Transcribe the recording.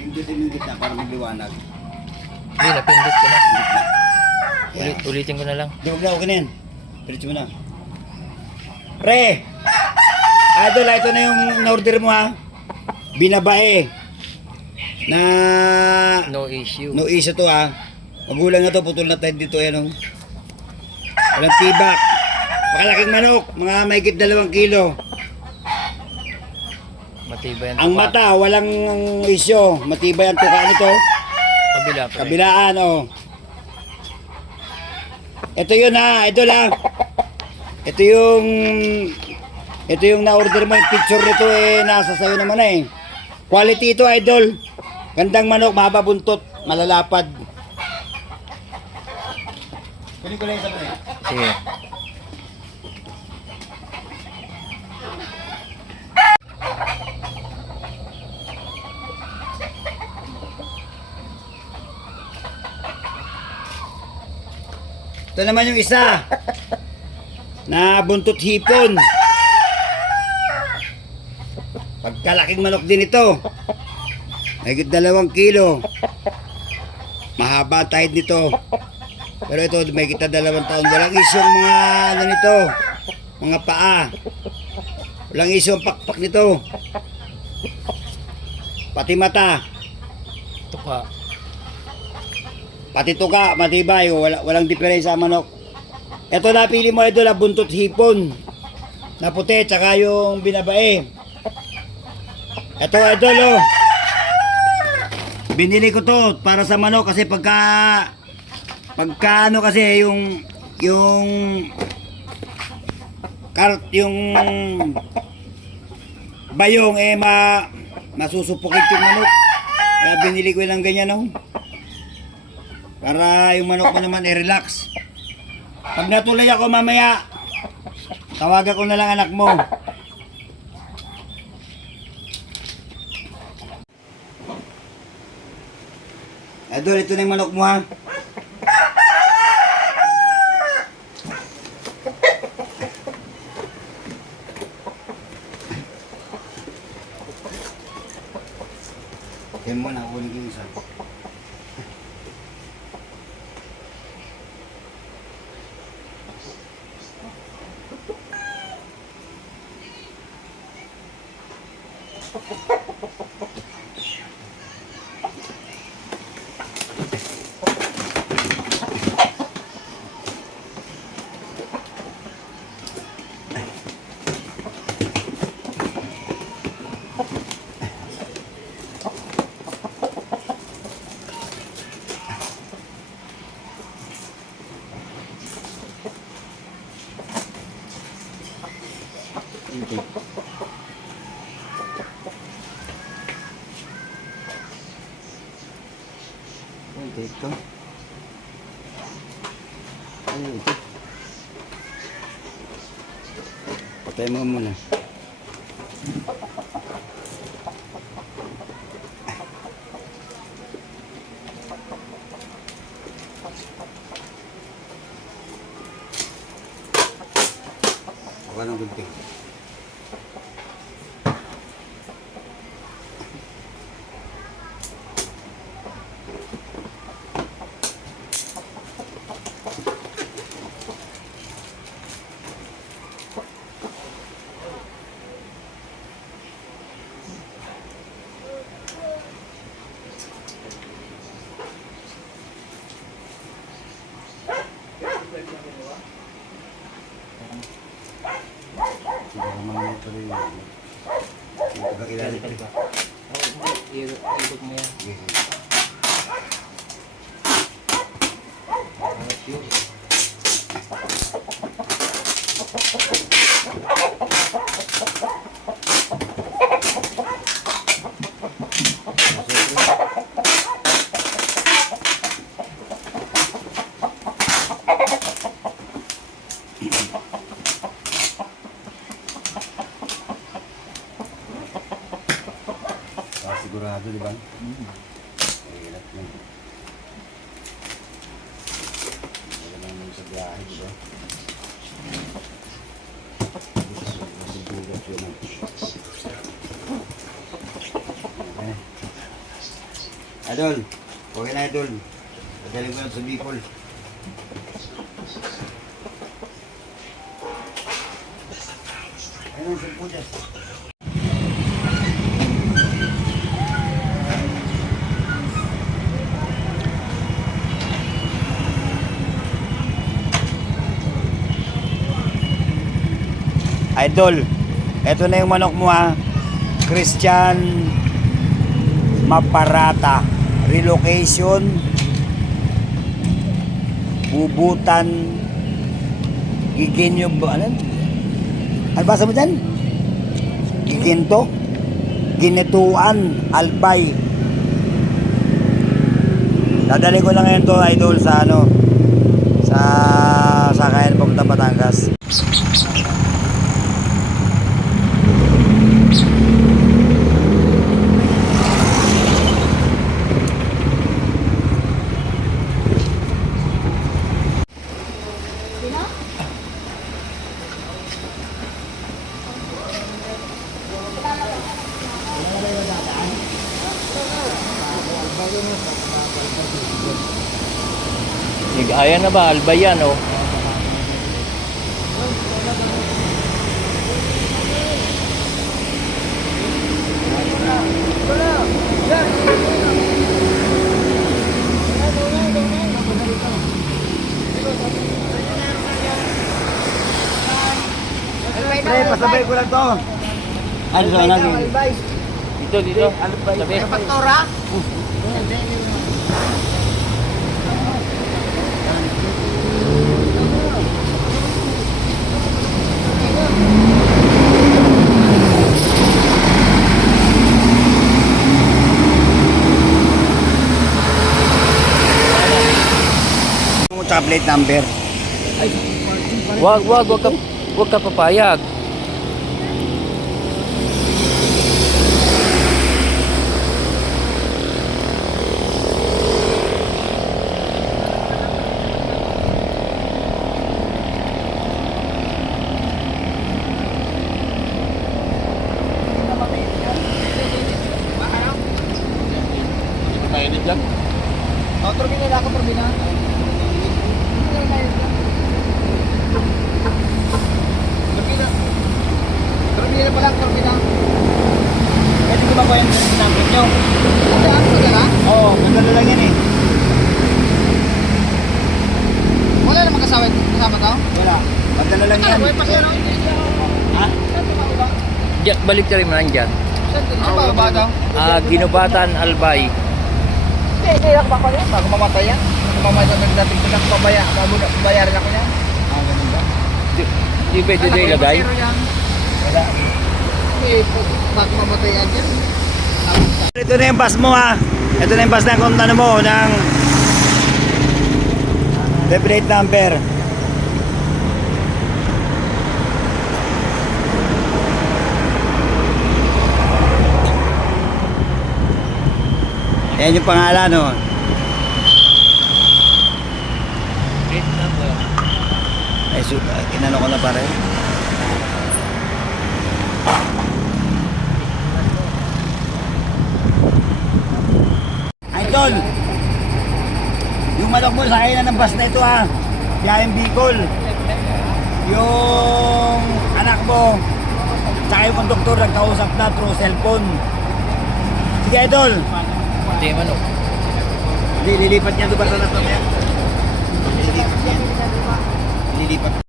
Pindutin mo yung gitna para magliwanag. Hindi, napindot ko na. Gitna. Ulitin ko na lang. Di, huwag na, huwag na yan. Diretso mo na. Pre! Idol, ito na yung na-order mo ha. Binabae. Na... No issue. No issue to ha. Magulang na to, putol na tayo dito yan oh. Walang tibak. Makalaking manok, mga mahigit 2 kilo. Matibay Ang mata, walang isyo. Matibay ang tuka nito. Kabila pa rin. Kabilaan oh. Ito yun ha, idol ha. Ito yung na-order mo, yung picture nito eh, nasa sayo naman eh. Quality ito idol. Gandang manok, mahaba buntot, malalapad. Kunin ko lang isa pre. Sige. Ito naman yung isa. Na buntot hipon. Pagkalaking manok din ito. Mahigit 2 kilo. Mahaba ang tide nito. Pero ito, may kita 2 taon. Walang isyong mga ano nito. Mga paa. Walang isyong pakpak nito. Pati mata. Tuka. Pati tuka, matibay. Walang diferensya ang manok. Ito napili mo ito na buntot hipon. Na puti, tsaka yung binabae. Ito idol oh. Binili ko to para sa manok kasi pagka ano kasi yung bayong eh masusupukit yung manok. Kaya binili ko lang ganyan oh. Para yung manok mo naman i-relax. Pag natuloy ako mamaya, tawagan ko na lang anak mo. Idol, ito na yung manok mo ha. Yan mo na, kunin ko yung isa. Okay. Ito. Ano ito? Patay mo muna. Ako ng gunting. Siguro mga ito rin yun. Pagkakilalit ito. Ilog mo yan. Yes. Sigurado, di ba? Hirap yun. Wala naman sa biyahe, di ba? Masubugat yun. Okay. Idol, okay na idol. Pagaling ko lang sa Bicol. Ayun ang sampu dyan. Idol, eto na yung manok mo ha. Christian Maparata. Relocation. Bubutan. Giginyo ba? Ano basa mo dyan? Giginto. Ginituan. Albay. Dadali ko lang ngayon to idol sa ano. Sa sakayan papunta Batangas. Ayan na ba? Albayan, oh. Pre, pasabay ko lang to. Ano sa natin? Dito. Sabi. Pastora? Tsaka plate number. Wag ka papayag. Mainit lang. Turbina na ako, turbina. Turbina. Turbina pa lang, turbina. Pwede ko ba po yung number nyo? Saan? Sa gala? Oo, maganda lang yan eh. Wala namang kasama to? Wala. Maganda lang yan. May pasero. Ha? Diyan, balik ka rin mo lang dyan. Saan ba daw? Ginubatan, Albay. Hindi ako papalya. Bago mamatay yan. Mamatay na dating pinang bayarin ako yan. Ganun ba? Di pwede doon ilagay. Wala. Bago mamatay yan yan. Ito na yung bus mo ha. Ito na yung bus na kung ano mo ng plate number. Yan yung pangalan no. Ay, kinano ko na pare. Idol! Yung manok mo, sakay na ng bus na ito ha. Biyayang Bicol. Yung anak mo, tsaka yung konduktor nagkausap na through cellphone. Sige idol! Hindi man, oh. Hindi, lilipat niya doon ba sa lahat mamaya? Lilipat niya. Lilipat.